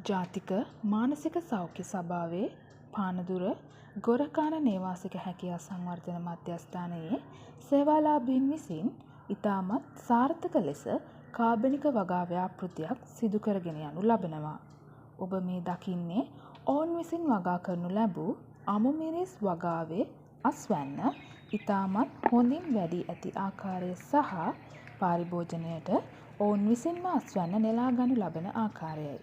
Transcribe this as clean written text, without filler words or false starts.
ජාතික මානසික සෞඛ්‍ය සභාවේ පානදුර ගොරකාන නේවාසික හැකියා සංවර්ධන මධ්‍යස්ථානයේ සේවාලාභීන් විසින් ඉතාමත් සාර්ථක ලෙස කාබනික වගා ව්‍යාපෘතියක් සිදු කරගෙන යනු ලබනවා. ඔබ මේ දකින්නේ ඔවුන් විසින් වගා කරනු ලැබූ අමුමිරිස් වගාවේ අස්වැන්න ඉතාමත් හොඳින් වැඩි ඇති ආකාරය සහ පාරිභෝජනයට ඔවුන් විසින්ම අස්වැන්න නෙලා ගනු ලබන ආකාරයයි.